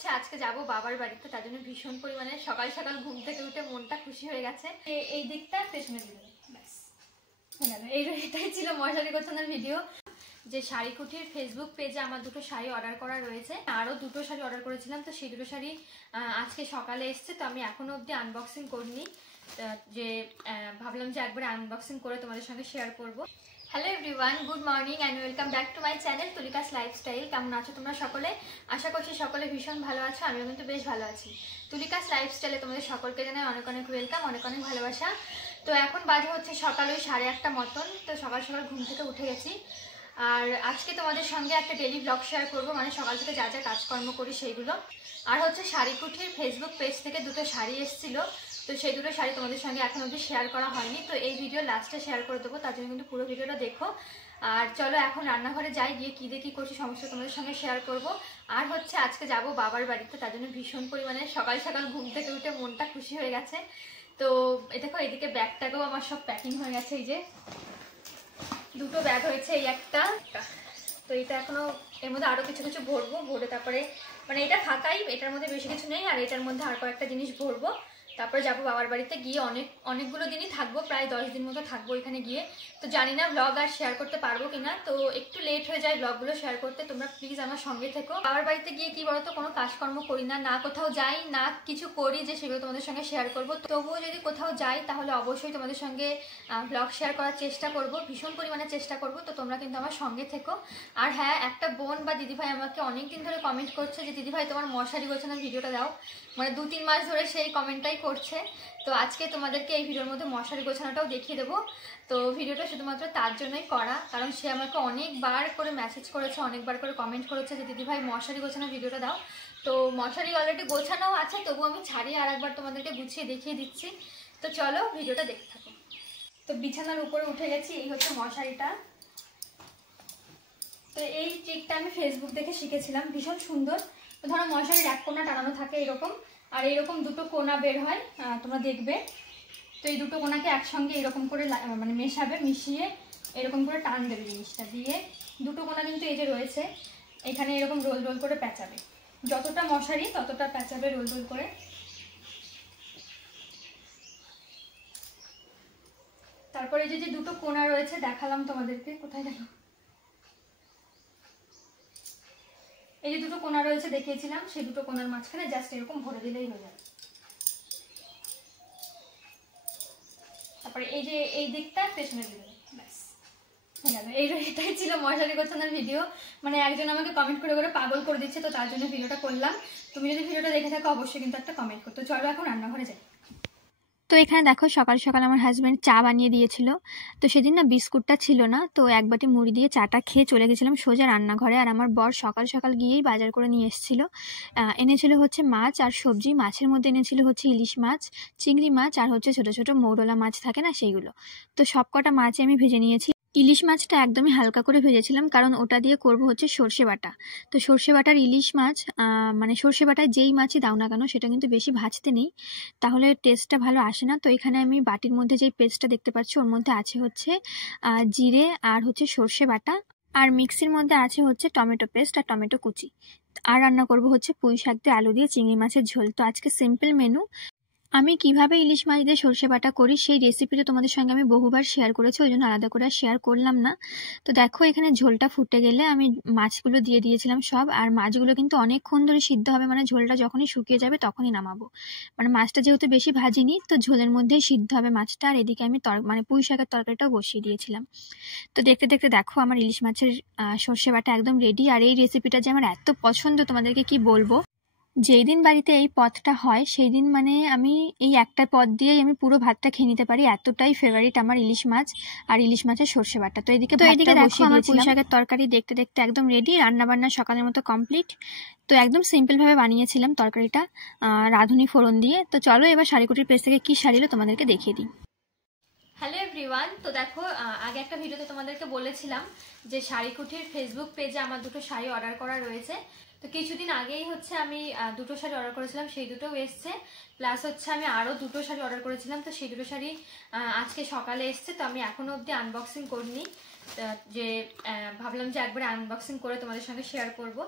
হচ্ছে আজকে যাব বাবার বাড়িতে, তার জন্য ভীষণ পরিমাণে সকাল সকাল ঘুম থেকে উঠে মনটা খুশি হয়ে গেছে। এই দিকটা পেছনে দিল, ব্যাস এটাই ছিল মশারি গোছানোর ভিডিও। যে শাড়ি কুঠির ফেসবুক পেজে আমার দুটো শাড়ি অর্ডার করা রয়েছে, আরও দুটো শাড়ি অর্ডার করেছিলাম, তো সেই দুটো শাড়ি আজকে সকালে এসছে। তো আমি এখনো অবধি আনবক্সিং করিনি, যে ভাবলাম যে একবারে আনবক্সিং করে তোমাদের সঙ্গে শেয়ার করব। Hello everyone, good morning and welcome back to my channel Tulika's lifestyle. কেমন আছো তোমরা সকলে? আশা করছি সকলে ভীষণ ভালো আছো, আমিও কিন্তু বেশ ভালো আছি। তুলিকাস লাইফস্টাইলে তোমাদের সকলকে জানাই অনেক অনেক ওয়েলকাম, অনেক অনেক ভালোবাসা। তো এখন বাজে হচ্ছে সকাল ওই 1:30 মতন। তো সকাল সকাল ঘুম থেকে উঠে গেছি, আর আজকে তোমাদের সঙ্গে একটা ডেলি ব্লগ শেয়ার করবো, মানে সকাল থেকে যা যা কাজকর্ম করি সেইগুলো। আর হচ্ছে শাড়ি কুঠির ফেসবুক পেজ থেকে দুটো শাড়ি এসেছিলো, তো সেই দুটো শাড়ি তোমাদের সঙ্গে এখন অবধি শেয়ার করা হয়নি, তো এই ভিডিও লাস্টে শেয়ার করে দেবো, তার জন্য কিন্তু পুরো ভিডিওটা দেখো। আর চলো এখন রান্নাঘরে যাই, গিয়ে কী দিয়ে কী করছি সমস্ত তোমাদের সঙ্গে শেয়ার করব। আর হচ্ছে আজকে যাব বাবার বাড়িতে, তার জন্য ভীষণ পরিমাণে সকাল সকাল ঘুম থেকে উঠে মনটা খুশি হয়ে গেছে। তো দেখো এদিকে ব্যাগটাকেও আমার সব প্যাকিং হয়ে গেছে, এই যে দুটো ব্যাগ হয়েছে, এই একটা, তো এটা এখনো এর মধ্যে আরো কিছু কিছু ভরবো, ভরে তারপরে মানে এটা ফাঁকাই, এটার মধ্যে বেশি কিছু নেই, আর এটার মধ্যে আর কয়েকটা জিনিস ভরবো। তারপরে যাবো বাবার বাড়িতে, গিয়ে অনেকগুলো দিনই থাকবো, প্রায় 10 দিন মতো থাকবো এখানে গিয়ে। তো জানি না ব্লগ আর শেয়ার করতে পারবো কিনা, তো একটু লেট হয়ে যায় ব্লগগুলো শেয়ার করতে, তোমরা প্লিজ আমার সঙ্গে থেকো। বাবার বাড়িতে গিয়ে কি বলতো, কোনো কাজকর্ম করি না, না কোথাও যাই, না কিছু করি যে সেগুলো তোমাদের সঙ্গে শেয়ার করবো। তবুও যদি কোথাও যাই তাহলে অবশ্যই তোমাদের সঙ্গে ব্লগ শেয়ার করার চেষ্টা করব, ভীষণ পরিমাণে চেষ্টা করব। তো তোমরা কিন্তু আমার সঙ্গে থেকো। আর হ্যাঁ, একটা বোন বা দিদিভাই আমাকে অনেকদিন ধরে কমেন্ট করছে যে দিদিভাই তোমার মশারি গোছানোর ভিডিওটা দাও, মানে 2-3 মাস ধরে সেই কমেন্টটাই করছে। তো আজকে তোমাদেরকে এই ভিডিওর মধ্যে মশারি গোছানোটাও দেখিয়ে দেবো। তো ভিডিওটা শুধুমাত্র তার জন্যই করা, কারণ সে আমাকে অনেকবার করে মেসেজ করেছে, অনেকবার করে কমেন্ট করেছে যে দিদিভাই মশারি গোছানোর ভিডিওটা দাও। তো মশারি অলরেডি গোছানো আছে, তবু আমি ছাড়িয়ে আর একবার তোমাদেরকে গুছিয়ে দেখিয়ে দিচ্ছি। তো চলো ভিডিওটা দেখতে থাকো। তো বিছানার উপরে উঠে গেছি, এই হচ্ছে মশারিটা। তো এই ট্রিকটা আমি ফেসবুক দেখে শিখেছিলাম, ভীষণ সুন্দর। তো ধরো মশারির এক কোণা টানানো থাকে এরকম, আর এরকম দুটো কোণা বের হয়, তোমরা দেখবে। তো এই দুটো কোণাকে একসঙ্গে এরকম করে মানে মেশাবে, মিশিয়ে এরকম করে টান দেবে জিনিসটা দিয়ে। দুটো কোণা কিন্তু এই যে রয়েছে এখানে এরকম রোল রোল করে প্যাঁচাবে, যতটা মশারি ততটা প্যাঁচাবে রোল রোল করে। তারপরে যে দুটো কোণা রয়েছে দেখালাম তোমাদেরকে, কোথায় গেল, এই যে দুটো কোণা রয়েছে দেখিয়েছিলাম, সেই দুটো কোণার মাঝখানে জাস্ট এরকম ভরে দিলেই হয়ে যাবে। তারপরে এই যে এই দিকটা পেছনে দিলে, ব্যাস হয়ে যাবে। এটাই ছিল মশারি গোছানোর ভিডিও। মানে একজন আমাকে কমেন্ট করে করে পাগল করে দিচ্ছে, তো তার জন্য ভিডিওটা করলাম। তুমি যদি ভিডিওটা দেখে থাকো অবশ্যই কিন্তু একটা কমেন্ট করতে। চলো এখন রান্নাঘরে যাই। তো এখানে দেখো সকাল সকাল আমার হাজব্যান্ড চা বানিয়ে দিয়েছিল। তো সেদিন না বিস্কুটটা ছিল না, তো এক বাটি মুড়ি দিয়ে চাটা খেয়ে চলে গেছিলাম সোজা রান্নাঘরে। আর আমার বর সকাল সকাল গিয়েই বাজার করে নিয়ে এসেছিল, এনেছিল হচ্ছে মাছ আর সবজি। মাছের মধ্যে এনেছিল হচ্ছে ইলিশ মাছ, চিংড়ি মাছ, আর হচ্ছে ছোটো ছোটো মৌরলা মাছ থাকে না সেইগুলো। তো সব কটা মাছই আমি ভেজে নিয়েছি। ইলিশ মাছটা একদমই হালকা করে ভেজেছিলাম, কারণ ওটা দিয়ে করব হচ্ছে সর্ষে বাটা। তো সর্ষে বাটার ইলিশ মাছ, মানে সর্ষে বাটায় যেই মাছই দাও না কেন সেটা কিন্তু বেশি ভাজতে নেই, তাহলে টেস্টটা ভালো আসে না। তো এখানে আমি বাটির মধ্যে যেই পেস্টটা দেখতে পাচ্ছি ওর মধ্যে আছে হচ্ছে জিরে আর হচ্ছে সর্ষে বাটা, আর মিক্সির মধ্যে আছে হচ্ছে টমেটো পেস্ট আর টমেটো কুচি। আর রান্না করব হচ্ছে পুঁই শাক দিয়ে আলু দিয়ে চিংড়ি মাছের ঝোল। তো আজকে সিম্পল মেনু। আমি কিভাবে ইলিশ মাছ দিয়ে সর্ষে বাটা করি সেই রেসিপিটা তোমাদের সঙ্গে আমি বহুবার শেয়ার করেছি, ওই জন্য আলাদা করে শেয়ার করলাম না। তো দেখো এখানে ঝোলটা ফুটে গেলে আমি মাছগুলো দিয়ে দিয়েছিলাম সব, আর মাছগুলো কিন্তু অনেকক্ষণ ধরে সিদ্ধ হবে, মানে ঝোলটা যখনই শুকিয়ে যাবে তখনই নামাবো। মানে মাছটা যেহেতু বেশি ভাজিনি, তো ঝোলের মধ্যেই সিদ্ধ হবে মাছটা। আর এদিকে আমি মানে পুঁই শাকের তরকারিটাও বসিয়ে দিয়েছিলাম। তো দেখতে দেখতে দেখো আমার ইলিশ মাছের সর্ষে বাটা একদম রেডি। আর এই রেসিপিটা যে আমার এত পছন্দ তোমাদেরকে কি বলবো। যেই দিন বাড়িতে এই পদটা হয় সেই দিন মানে আমি এই একটা পদ দিয়েই আমি পুরো ভাতটা খেয়ে নিতে পারি, এতটাই ফেভারিট আমার ইলিশ মাছ আর ইলিশ মাছের সর্ষে বাটা। তো এদিকে দেখো আমার পুঁই শাকের তরকারি দেখতে দেখতে একদম রেডি, রান্নাবান্না সকালের মতো কমপ্লিট। তো একদম সিম্পলভাবে বানিয়েছিলাম তরকারিটা, রাঁধুনি ফোড়ন দিয়ে। তো চলো এবার শাড়িকুটির পেজ থেকে কী শাড়ি এলো তোমাদেরকে দেখিয়ে দিই। হ্যালো এভরিওয়ান, তো দেখো আগে একটা ভিডিওতে তোমাদেরকে বলেছিলাম যে শাড়ি কুঠির ফেসবুক পেজে আমার দুটো শাড়ি অর্ডার করা রয়েছে। তো কিছুদিন আগেই হচ্ছে আমি দুটো শাড়ি অর্ডার করেছিলাম, সেই দুটোও এসছে। প্লাস হচ্ছে আমি আরও দুটো শাড়ি অর্ডার করেছিলাম, তো সেই দুটো শাড়ি আজকে সকালে এসছে। তো আমি এখনও অবধি আনবক্সিং করিনি, যে ভাবলাম যে একবারে আনবক্সিং করে তোমাদের সঙ্গে শেয়ার করব।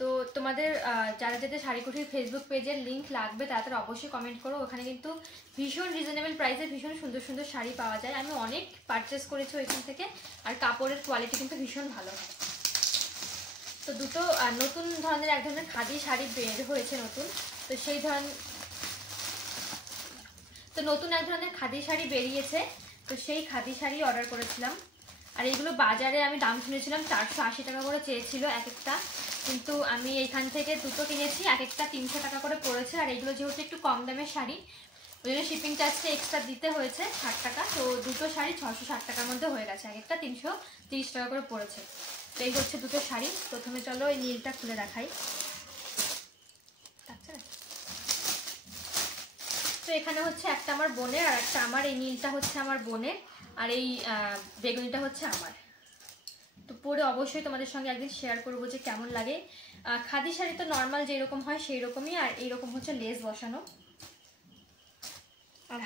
তো তো তোমাদের যারা যাদের শাড়িকুঠির ফেসবুক পেজের লিঙ্ক লাগবে তারা অবশ্যই কমেন্ট করো। ওখানে কিন্তু ভীষণ রিজনেবল প্রাইসে ভীষণ সুন্দর সুন্দর শাড়ি পাওয়া যায়। আমি অনেক পারচেস করেছি ওইখান থেকে, আর কাপড়ের কোয়ালিটি কিন্তু ভীষণ ভালো হয়। তো দুটো নতুন ধরনের এক ধরনের খাদি শাড়ি বের হয়েছে নতুন, তো সেই নতুন এক ধরনের খাদি শাড়ি বেরিয়েছে, তো সেই খাদি শাড়ি অর্ডার করেছিলাম। আর এইগুলো বাজারে আমি দাম শুনেছিলাম 480 টাকা করে চেয়েছিল এক একটা, কিন্তু আমি এইখান থেকে দুটো কিনেছি, এক একটা 300 টাকা করে পড়েছে। আর এইগুলো যেহেতু একটু কম দামের শাড়ি, ওই জন্য শিপিং চার্জটা এক্সট্রা দিতে হয়েছে 60 টাকা। তো দুটো শাড়ি 660 টাকার মধ্যে হয়ে গেছে, এক একটা 330 টাকা করে পড়েছে। তো এই হচ্ছে দুটো শাড়ি। প্রথমে চলো এই নীলটা খুলে দেখাই। তো এখানে হচ্ছে একটা আমার বোনের আর একটা আমার। এই নীলটা হচ্ছে আমার বোনের আর এই বেগুনিটা হচ্ছে আমার। তো পরে অবশ্যই তোমাদের সঙ্গে একদিন শেয়ার করবো যে কেমন লাগে। খাদি শাড়ি তো নর্মাল যেরকম হয় সেই রকমই, আর এইরকম হচ্ছে লেস বসানো। আর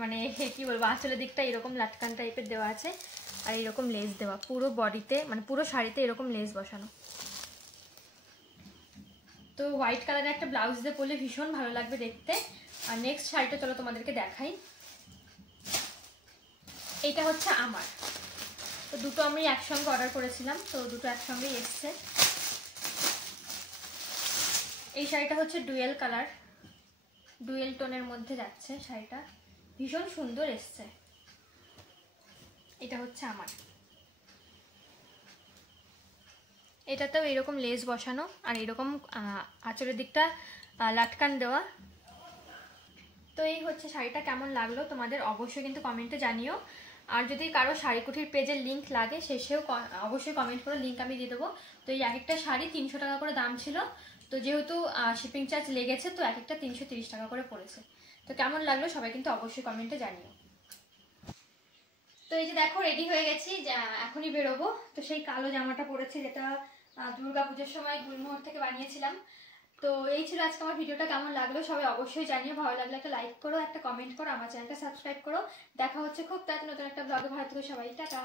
মানে কি বলবো, আঁচলের দিকটা এরকম লাটকান টাইপের দেওয়া আছে, আর এরকম লেস দেওয়া পুরো বডিতে, মানে পুরো শাড়িতে এরকম লেস বসানো। তো হোয়াইট কালারের একটা ব্লাউজ দিয়ে পরলে ভীষণ ভালো লাগবে দেখতে। আর নেক্সট শাড়িটা চলো তোমাদেরকে দেখাই। এইটা হচ্ছে আমার। তো দুটো আমি একসঙ্গে অর্ডার করেছিলাম, তো দুটো একসঙ্গেই এসছে। এই শাড়িটা হচ্ছে ডুয়েল কালার, ডুয়েল টোনের মধ্যে যাচ্ছে শাড়িটা, ভীষণ সুন্দর এসছে। এটা হচ্ছে আমার। এটাতেও এরকম লেস বসানো আর এরকম আঁচলের দিকটা লাটকান দেওয়া। তো এই হচ্ছে শাড়িটা। কেমন লাগলো তোমাদের অবশ্যই কিন্তু কমেন্টে জানিও। আর যদি কারো শাড়িকুঠির পেজের লিঙ্ক লাগে সেও অবশ্যই কমেন্ট করো, লিঙ্ক আমি দিয়ে দেবো। তো এই এক একটা শাড়ি 300 টাকা করে দাম ছিল, তো যেহেতু শিপিং চার্জ লেগেছে তো এক একটা 330 টাকা করে পড়েছে। তো কেমন লাগলো সবাই কিন্তু অবশ্যই কমেন্টে জানিও। তো এই যে দেখো রেডি হয়ে গেছি, এখনই বেরোবো। তো সেই কালো জামাটা পরেছি যেটা দুর্গাপুজোর সময় গুলমোহর থেকে বানিয়েছিলাম। তো এই ছিল আজকে আমার ভিডিওটা। কেমন লাগলো সবাই অবশ্যই জানিও। ভালো লাগলে একটা লাইক করো, একটা কমেন্ট করো, আমার চ্যানেলটা সাবস্ক্রাইব করো। দেখা হচ্ছে খুব তাড়াতাড়ি নতুন একটা ব্লগে। ভালো থেকো সবাই, টাটা।